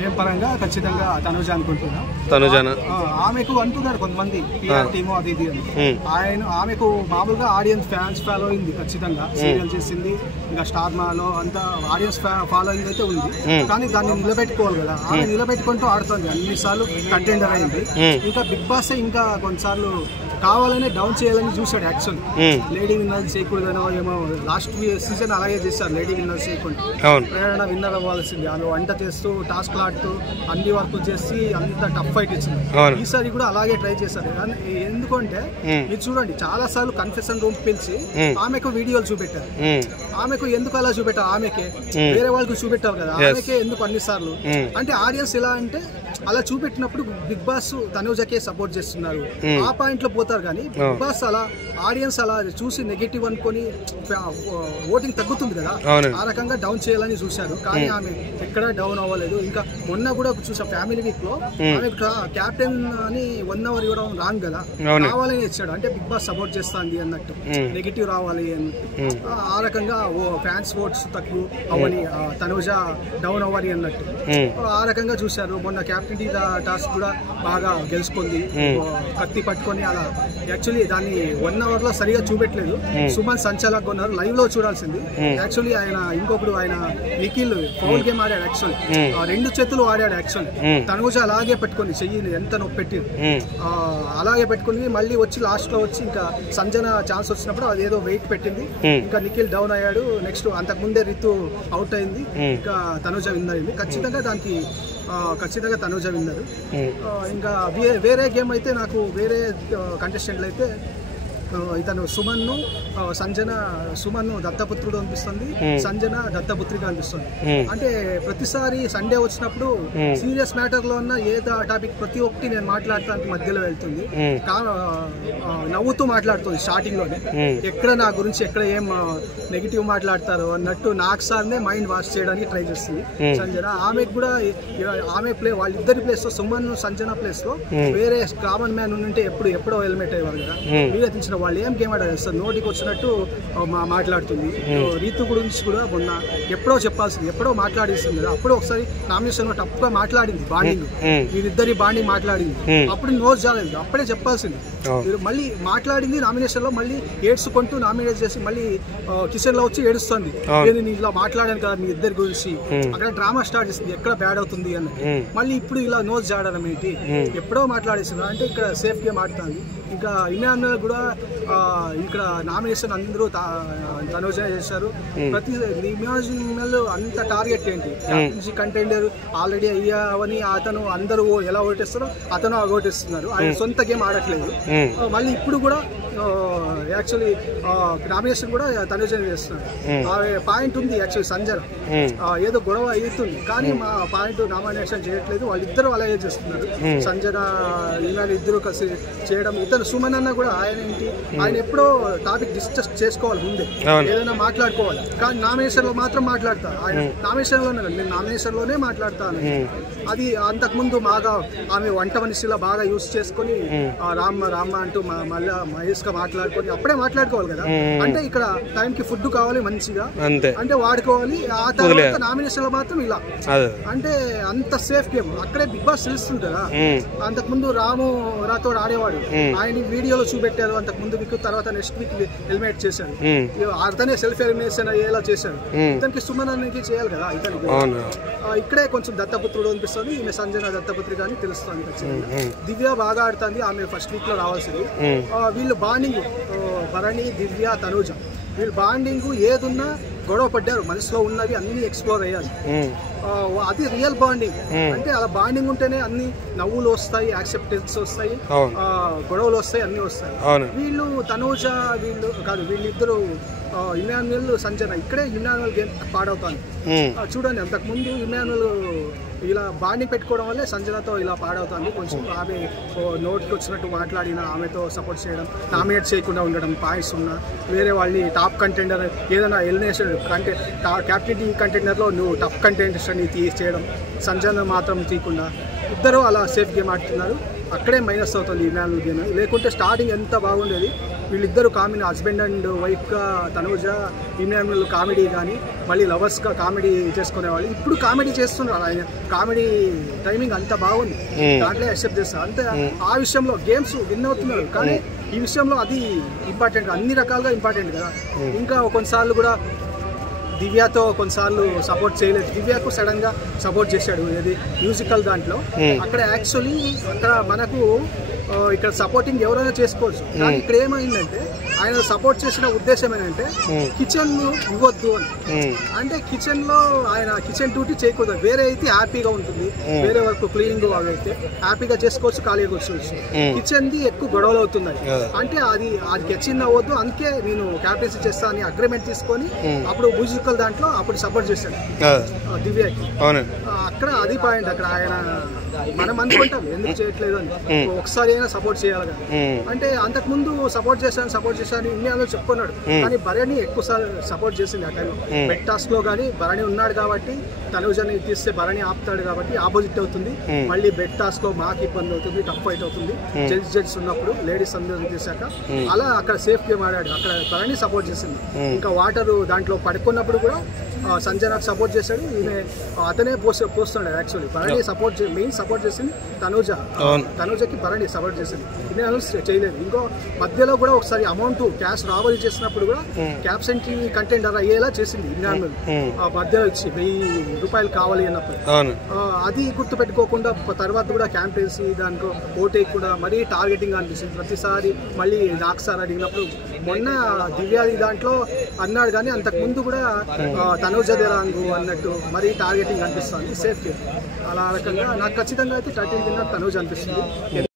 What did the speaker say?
Game పరంగా ఖచ్చితంగా తనుజ అనుకుంటున్నా. ఆమెకు అంటున్నారు కొంతమంది టీమో అది ఇది అని. ఆమెకు మామూలుగా ఆడియన్స్ ఫ్యాన్స్ ఫాలోయింగ్ ఖచ్చితంగా సీరియల్ చేసింది, ఇంకా స్టార్ మాలో అంతా ఆడియన్స్ ఫాలోయింగ్ అయితే ఉంది. కానీ దాన్ని నిలబెట్టుకోవాలి కదా, ఆమె నిలబెట్టుకుంటూ ఆడుతుంది. అన్నిసార్లు కంటెండర్ అయింది. ఇంకా బిగ్ బాస్ ఇంకా కొన్నిసార్లు కావాలనే డౌన్ చేయాలని చూశాడు. యాక్చువల్ లేడీ విన్నర్ చేయకూడదనో ఏమో లాస్ట్ సీజన్ అలాగే చేశారు. లేడీ విన్నర్ చేయకుండా ప్రేరణ విన్నర్ అవ్వాల్సింది. ఆమె వంట చేస్తూ టాస్క్ ఆడుతూ అన్ని వర్కులు చేసి అంత టఫ్ ఫైట్ ఇచ్చింది. ఈసారి కూడా అలాగే ట్రై చేశారు. ఎందుకంటే మీరు చూడండి, చాలా సార్లు కన్ఫెషన్ రూమ్ పిలిచి ఆమెకు వీడియోలు చూపెట్టారు. ఆమెకు ఎందుకు అలా చూపెట్టారు? ఆమెకే వేరే వాళ్ళకి చూపెట్టారు కదా, ఆమెకే ఎందుకు అన్నిసార్లు? అంటే ఆడియన్స్ ఎలా అంటే అలా చూపెట్టినప్పుడు బిగ్ బాస్ తనుజకే సపోర్ట్ చేస్తున్నారు ఆ పాయింట్ లో పోతారు. కానీ బిగ్ బాస్ అలా ఆడియన్స్ అలా చూసి నెగటివ్ అనుకొని ఓటింగ్ తగ్గుతుంది కదా, ఆ రకంగా డౌన్ చేయాలని చూశారు. కానీ ఆమె ఎక్కడా డౌన్ అవ్వలేదు. ఇంకా మొన్న కూడా చూసా ఫ్యామిలీ వీక్ లో ఆమె క్యాప్టెన్ అని 1 hour ఇవ్వడం రాంగ్ కదా, కావాలని ఇచ్చాడు. అంటే బిగ్ బాస్ సపోర్ట్ చేస్తుంది అన్నట్టు, నెగిటివ్ రావాలి అని. ఆ రకంగా ఫ్యాన్స్ ఓట్స్ తక్కువ అవ్వని, తనుజ డౌన్ అవ్వాలి అన్నట్టు ఆ రకంగా చూశారు. మొన్న క్యాప్టెన్ టాస్క్ కూడా బాగా గెలుచుకుంది, కత్తి పట్టుకొని అలా. యాక్చువల్లీ దాన్ని 1 hour లో సరిగా చూపెట్టలేదు. సుమన్ సంచాలక్ ఉన్నారు, లైవ్ లో చూడాల్సింది. యాక్చువల్లీ ఆయన ఇంకొకడు ఆయన నిఖిల్ ఫౌల్ గేమ్ ఆడాడు. యాక్చువల్లీ 2 చేతులు ఆడాడు. యాక్చువల్లీ తనుజ అలాగే పెట్టుకుని చెయ్యి ఎంత నొప్పి పెట్టి అలాగే పెట్టుకుని మళ్ళీ వచ్చి లాస్ట్ లో వచ్చి ఇంకా సంజన ఛాన్స్ వచ్చినప్పుడు అదేదో వెయిట్ పెట్టింది. ఇంకా నిఖిల్ డౌన్ అయ్యాడు. నెక్స్ట్ అంతకు ముందే రితు అవుట్ అయింది. ఇంకా తనుజ విన్ అయింది. ఖచ్చితంగా తనుజ విన్నారు. ఇంకా వేరే గేమ్ అయితే నాకు వేరే కంటెస్టెంట్లు అయితే ఇతను సుమన్ను దత్తపుత్రుడు అనిపిస్తుంది, సంజన దత్తపుత్రిగా అనిపిస్తుంది. అంటే ప్రతిసారి సండే వచ్చినప్పుడు సీరియస్ మ్యాటర్ లో ఉన్న ఏ టాపిక్ ప్రతి ఒక్కటి నేను మాట్లాడటానికి మధ్యలో వెళ్తుంది. నవ్వుతూ మాట్లాడుతుంది స్టార్టింగ్ లోనే. ఎక్కడ నా గురించి ఎక్కడ ఏం నెగిటివ్ మాట్లాడతారు అన్నట్టు నాకు సార్నే మైండ్ వాష్ చేయడానికి ట్రై చేస్తుంది సంజన. ఆమెకు కూడా వాళ్ళిద్దరి ప్లేస్ లో సుమన్ సంజన ప్లేస్ లో వేరే కామన్ మ్యాన్ ఉంటే ఎప్పుడో హెల్మెట్ అయ్యేవారు కదా. వీళ్ళ వాళ్ళు ఏం గేమ్ ఆడారు సార్, నోటికి వచ్చినట్టు మాట్లాడుతుంది. రీతు గురించి కూడా మొన్న ఎప్పుడో చెప్పాల్సింది, ఎప్పుడో మాట్లాడిస్తుంది కదా. అప్పుడు ఒకసారి నామినేషన్ లో టఫ్ గా మాట్లాడింది, బాండింగ్ వీరిద్దరి బాండింగ్ మాట్లాడింది. అప్పుడు నోస్ జాలేదు, అప్పుడే చెప్పాల్సింది. మళ్ళీ మాట్లాడింది నామినేషన్ లో, మళ్ళీ ఏడ్చుకుంటూ నామినేట్ చేసి మళ్ళీ కిచెన్ లో వచ్చి ఏడుస్తుంది. నేను ఇలా మాట్లాడాను కదా మీ ఇద్దరి గురించి, అక్కడ డ్రామా స్టార్ట్ చేసింది ఎక్కడ బ్యాడ్ అవుతుంది అని. మళ్ళీ ఇప్పుడు ఇలా నోస్ జాడడం ఏంటి, ఎప్పుడో మాట్లాడేసింది. అంటే ఇక్కడ సేఫ్ గేమ్ ఆడుతుంది. ఇంకా ఇమాన్ కూడా ఇక్కడ నామినేషన్ అందరూ తనుజ చేశారు. ప్రతి ఇమాజినల్ అంత టార్గెట్ ఏంటి, కంటెండర్ ఆల్రెడీ అయ్యావని అతను అందరూ ఎలా ఓటేస్తారో అతను ఓటేస్తున్నారు. ఆయన సొంత గేమ్ ఆడట్లేదు. మళ్ళీ ఇప్పుడు కూడా యాక్చువల్లీ నామినేషన్ కూడా తనుజ చేస్తున్నారు. పాయింట్ ఉంది యాక్చువల్లీ సంజన ఏదో గొడవ అవుతుంది కానీ మా పాయింట్ నామినేషన్ చేయట్లేదు. వాళ్ళిద్దరూ అలాగే చేస్తున్నారు. సంజన ఇమాన్ ఇద్దరు కలిసి చేయడం. ఇతను సుమన్ అన్న కూడా ఆయన ఎప్పుడో టాపిక్ డిస్కస్ చేసుకోవాలి, ముందే ఏదైనా మాట్లాడుకోవాలి. కానీ నామినేషన్ లో మాత్రం మాట్లాడతారు. ఆయన నామినేషన్ లోనే, నేను నామినేషన్ లోనే మాట్లాడతాను. అది అంతకుముందు బాగా ఆమె వంట మనిషిలా బాగా యూస్ చేసుకొని రామ్మ అంటూ మళ్ళీ మహేష్ గా మాట్లాడుకొని అప్పుడే మాట్లాడుకోవాలి కదా. అంటే ఇక్కడ టైంకి ఫుడ్ కావాలి మంచిగా, అంటే వాడుకోవాలి. ఆ తర్వాత నామినేషన్ లో మాత్రం ఇలా, అంటే అంత సేఫ్ గేమ్. అక్కడే బిగ్ బాస్ తెలుస్తుంది కదా. అంతకుముందు రాతో ఆడేవాడు, ఆయన వీడియోలో చూపెట్టారు అంతకు ముందు వీక్. తర్వాత నెక్స్ట్ వీక్ ఎలిమినేట్ చేశారు. అతనే సెల్ఫ్ ఎలిమినేషన్ అయ్యేలా చేశారు. ఇతనికి సుమన్ అనేది చేయాలి కదా. ఇతనికి ఇక్కడే కొంచెం దత్తపుత్రుడు అనిపిస్తుంది. ఈమె సంజన దత్తపుత్రి కానీ తెలుస్తుంది. దివ్య బాగా ఆడుతుంది, ఆమె ఫస్ట్ వీక్ లో రావాల్సింది. వీళ్ళు బాండింగ్ భరణి, దివ్య, తనుజ వీళ్ళు బాండింగ్ ఏదున్నా గొడవ పడ్డారు, మనసులో ఉన్నవి అన్ని ఎక్స్ప్లోర్ అయ్యాలి. అది రియల్ బాండింగ్. అంటే అలా బాండింగ్ ఉంటేనే అన్ని నవ్వులు వస్తాయి, యాక్సెప్టెన్స్ వస్తాయి, గొడవలు వస్తాయి, అన్ని వస్తాయి. వీళ్ళు తనుజ వీళ్ళిద్దరు ఇమాన్యుయల్ సంజన ఇక్కడే ఇమాన్యుయల్ గేమ్ పాడవుతాను. చూడండి అంతకు ముందు ఇమాన్యుయల్ ఇలా బాండింగ్ పెట్టుకోవడం వల్లే సంజనతో ఇలా పాడవుతుంది. కొంచెం ఆమె నోటికి వచ్చినట్టు మాట్లాడిన ఆమెతో సపోర్ట్ చేయడం, నామినేట్ చేయకుండా ఉండడం, పాయింట్స్ ఉన్న వేరే వాళ్ళని టాప్ కంటెండర్ ఏదైనా ఎలిమినేషన్ క్యాప్టెన్ కంటెండర్లో నువ్వు టాప్ కంటెండర్స్ అని తీసేయడం, సంజన మాత్రం తీయకుండా ఇద్దరు అలా సేఫ్ గేమ్ ఆడుతున్నారు. అక్కడే మైనస్ అవుతుంది ఇమాన్యుల్ గేమ్. లేకుంటే స్టార్టింగ్ ఎంత బాగుండేది. వీళ్ళిద్దరు కామెడీ హస్బెండ్ అండ్ వైఫ్గా తనూజ ఇమాన్యుల్ కామెడీ కానీ మళ్ళీ లవర్స్గా కామెడీ చేసుకునేవాళ్ళు. ఇప్పుడు కామెడీ చేస్తున్నారు. ఆయన కామెడీ టైమింగ్ అంత బాగుంది, దాంట్లో యాక్సెప్ట్ చేస్తారు. అంతే ఆ విషయంలో గేమ్స్ విన్ అవుతున్నారు, కానీ ఈ విషయంలో అది ఇంపార్టెంట్, అన్ని రకాలుగా ఇంపార్టెంట్ కదా. ఇంకా కొన్నిసార్లు కూడా దివ్యతో కొన్నిసార్లు సపోర్ట్ చేయలేదు. దివ్యకు సడన్ గా సపోర్ట్ చేశాడు ఏది మ్యూజికల్ దాంట్లో. అక్కడ యాక్చువల్లీ అక్కడ మనకు ఇక్కడ సపోర్టింగ్ ఎవరైనా చేసుకోవచ్చు, కానీ ఇక్కడ ఏమైందంటే ఆయన సపోర్ట్ చేసిన ఉద్దేశం ఏంటంటే కిచెన్ ఇవ్వద్దు అని. అంటే కిచెన్ లో ఆయన కిచెన్ డ్యూటీ చేయకూడదు, వేరే అయితే హ్యాపీగా ఉంటుంది, వేరే వరకు క్లీనింగ్ అయితే హ్యాపీగా చేసుకోవచ్చు, ఖాళీగా కూర్చోవచ్చు. కిచెన్ ది ఎక్కువ గొడవలు అవుతుంది అంటే అది కిచెన్ అవ్వద్దు, అందుకే నేను క్యాప్టెన్సీ చేస్తా అని అగ్రిమెంట్ తీసుకొని అప్పుడు మ్యూజికల్ దాంట్లో అప్పుడు సపోర్ట్ చేశాడు దివ్యకి. అక్కడ అది పాయింట్. అక్కడ ఆయన మనం అనుకుంటాం ఎందుకు చేయట్లేదు అని, ఒకసారి అయినా సపోర్ట్ చేయాలి కదా. అంటే అంతకు ముందు సపోర్ట్ చేశాను ఇండియాలో చెప్పుకున్నాడు, కానీ భరణి ఎక్కువ సపోర్ట్ చేసింది ఆ టైంలో. బెట్ టాస్క్ లో కానీ భరణి ఉన్నాడు కాబట్టి తనూజని తీస్తే భరణి ఆపుతాడు కాబట్టి ఆపోజిట్ అవుతుంది. మళ్ళీ బెట్ టాస్క్ లో మాకు ఇబ్బంది అవుతుంది, టఫ్ ఫైట్ అవుతుంది జడ్జెస్ ఉన్నప్పుడు, లేడీస్ అందరూ తీసాక. అలా అక్కడ సేఫ్ గేమ్ ఆడాడు, అక్కడ భరణి సపోర్ట్ చేసింది. ఇంకా వాటర్ దాంట్లో పడుకున్నప్పుడు కూడా సంజనాకు సపోర్ట్ చేశాడు, అతనే పోస్తున్నాడు. యాక్చువల్లీ భరణి మెయిన్ సపోర్ట్ చేసింది తనూజకి భరణి సపోర్ట్ చేసింది, చేయలేదు. ఇంకో మధ్యలో కూడా ఒకసారి అమౌంట్ క్యాష్ రాబరీ చేసినప్పుడు కూడా క్యాప్సెంటీ కంటెండర్ అయ్యేలా చేసింది ఇమాన్యుల్. మధ్యలో ఇచ్చి 1000 రూపాయలు కావాలి అన్నప్పుడు అది గుర్తు పెట్టుకోకుండా తర్వాత కూడా క్యాంపెయిన్సీ దానికో ఓటే కూడా మరీ టార్గెటింగ్ అనిపిస్తుంది ప్రతిసారి. మళ్ళీ నాకు సార్ అడిగినప్పుడు మొన్న దివ్యాది దాంట్లో అన్నాడు, కానీ అంతకు ముందు కూడా తనూజ దేరాంగు అన్నట్టు మరీ టార్గెటింగ్ అనిపిస్తుంది. సేఫ్ అలా రకంగా నాకు ఖచ్చితంగా అయితే 13 విన్నర్ తనూజ అనిపిస్తుంది.